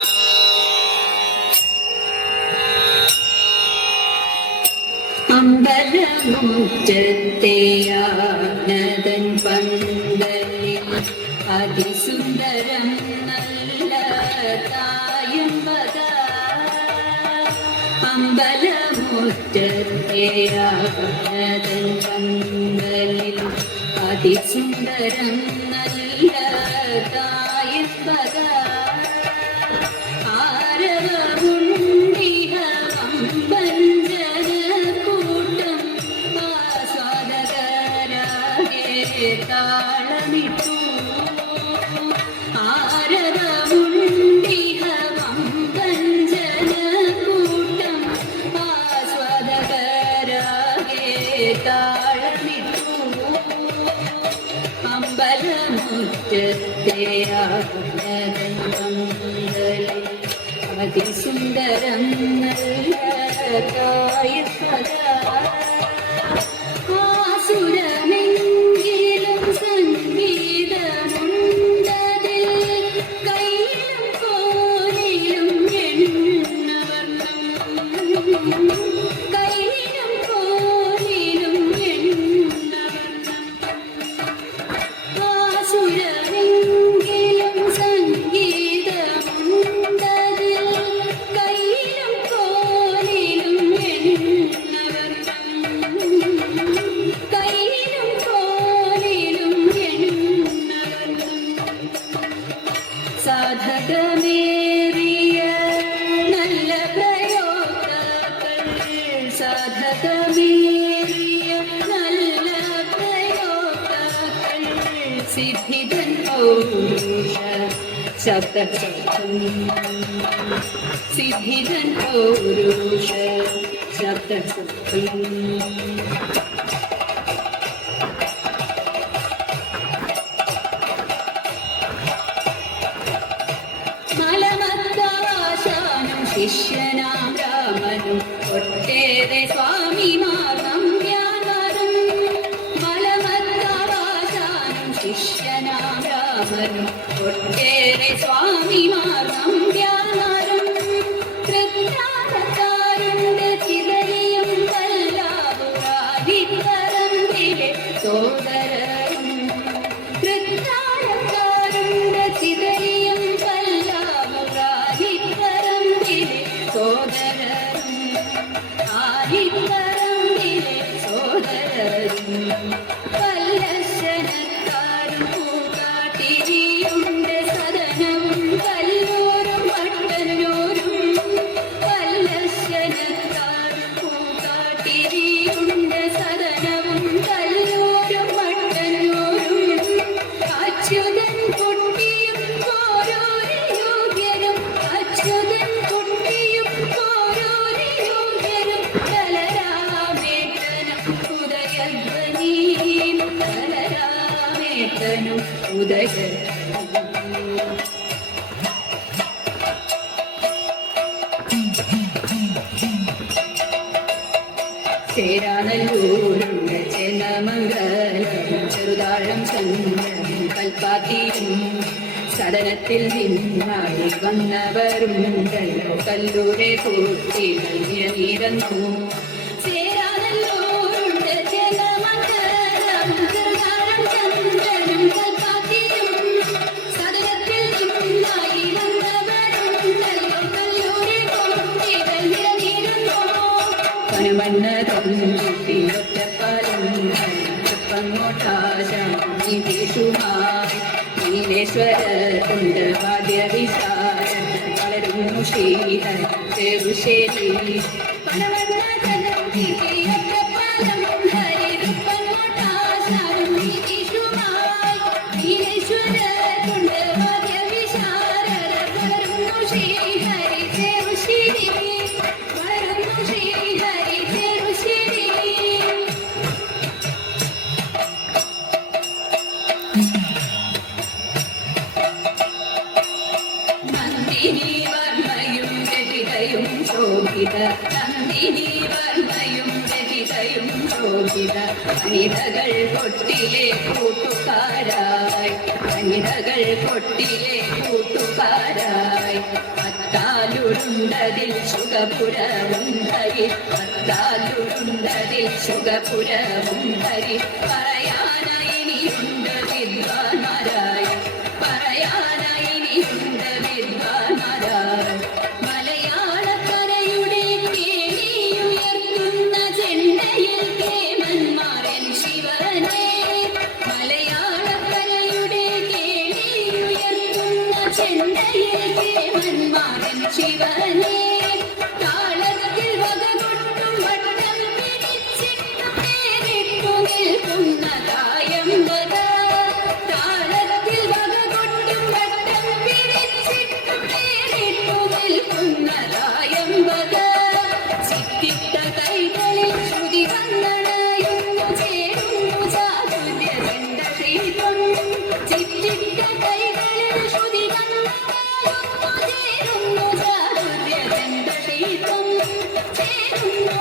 അമ്പലമുറ്റത്തെയാനതൻ പന്തലിൽ അതിസുന്ദരം നല്ല തായമ്പക. അമ്പലമുറ്റത്തെയാനതൻ പന്തലിൽ അതിസുന്ദരം നല്ല തായമ്പക. താളമിട്ടു ആരവമുണ്ടിഹവം കഞ്ചനകൂട്ടം ആസ്വാദകരാകെ താളമിട്ടു. അമ്പലമുറ്റത്തെയാനതൻ പന്തലിൽ അതിസുന്ദരം നല്ല കായപ്പക. സാധകമേറിയ നല്ല പ്രയോക്താക്കൾ, സാധകമേറിയ നല്ല പ്രയോക്താക്കൾ, സിദ്ധിതൻ പൗരുഷ ശബ്ദം, സിദ്ധിതൻ പൗരുഷ ശബ്ദം. ശിഷ്യനാം രാമനും ഒട്ടേറെ സ്വാമിമാർ നമ്പ്യാരും. മലമത്താവാശാനും ശിഷ്യനാം രാമനും ഒട്ടേറെ സ്വാമിമാർ നമ്പ്യാരും. തൃത്താരക്കാരുണ്ട് ചിതറിയും കല്ലാവുരാരിത്തരത്തിലെ സോദരരും. തൃത്താരക്കാരുണ്ട് ചിതറിയും സോദരരും ആരിപ്പറമ്പിലെ സോദരരും. പല്ലശനക്കാരും പൂക്കാട്ടിരിയുണ്ട് സദനവും കല്ലൂരും പട്ടന്നൂരും. പല്ലശനക്കാരും പൂക്കാട്ടിരിയുണ്ട് സദനവും കല്ലൂരും പട്ടന്നൂരും. അച്യുതൻ കുട്ടിയും ഓരോരോ യോഗ്യരും, അച്യുതൻ ഉദയ. ചേരാനല്ലൂരുണ്ട് ചെന്നമംഗലം ചെറുതാഴം ചന്ദ്രൻ കൽപ്പാത്തിയും. സദനത്തിൽ നിന്നായി വന്നവരുണ്ടല്ലോ കല്ലൂരെ കൂട്ടികൾ നിരന്നു. ഒറ്റപ്പാലം നീലേശ്വര കൊണ്ട് വാദ്യവിശാരം വളരുന്നു ശ്രീഹരി ചെറുശ്ശേരി. നീലേശ്വര കൊണ്ട് വാദ്യവിശാരം വളരുന്നു ശ്രീഹരി ചെറുശ്ശേരി. നന്ദിനി വർമ്മയും രചിതയും ശോഭിത, നന്ദിനി വർമ്മയും രചിതയും ശോഭിത. വനിതകൾ കൊട്ടിലെ കൂട്ടുകാരായി, വനിതകൾ കൊട്ടിലെ കൂട്ടുകാരായി. പത്താലുരുണ്ടതിൽ സുഖപുരവും ഹരി പത്താലുരുണ്ടതിൽ സുഖപുരവും ഹരി പറയാനായിനിയുണ്ട് വിദ്വാൻമാരായി പറയാനായിനിയുണ്ട് വിദ്വാൻമാരായി മലയാളക്കരയുടെ കേളിയുയർത്തുന്ന ചെണ്ടയിൽ കേമന്മാരൻ ശിവനെ മലയാളക്കരയുടെ കേളിയുയർത്തുന്ന ചെണ്ടയിൽ കേമന്മാരൻ ശിവനെ താളത്തിൽ വകകൊട്ടും വട്ടം പിടിച്ചിട്ടു പേരിട്ടു നിൽക്കുന്ന തായമ്പക താളത്തിൽ വകകൊട്ടും വട്ടം പിടിച്ചിട്ടു പേരിട്ടു നിൽക്കുന്ന തായമ്പക ചിത്തിട്ട കൈകളിൽ ശ്രുതി വന്നണയുന്നു ചേരുന്നു ചാതുര്യ ചെണ്ടശ്രീതം ചിത്തിട്ട കൈകളിൽ ശ്രുതി വന്നണയുന്നു ചേരുന്നു ചാതുര്യ ചെണ്ടശ്രീതം ചേരുന്നു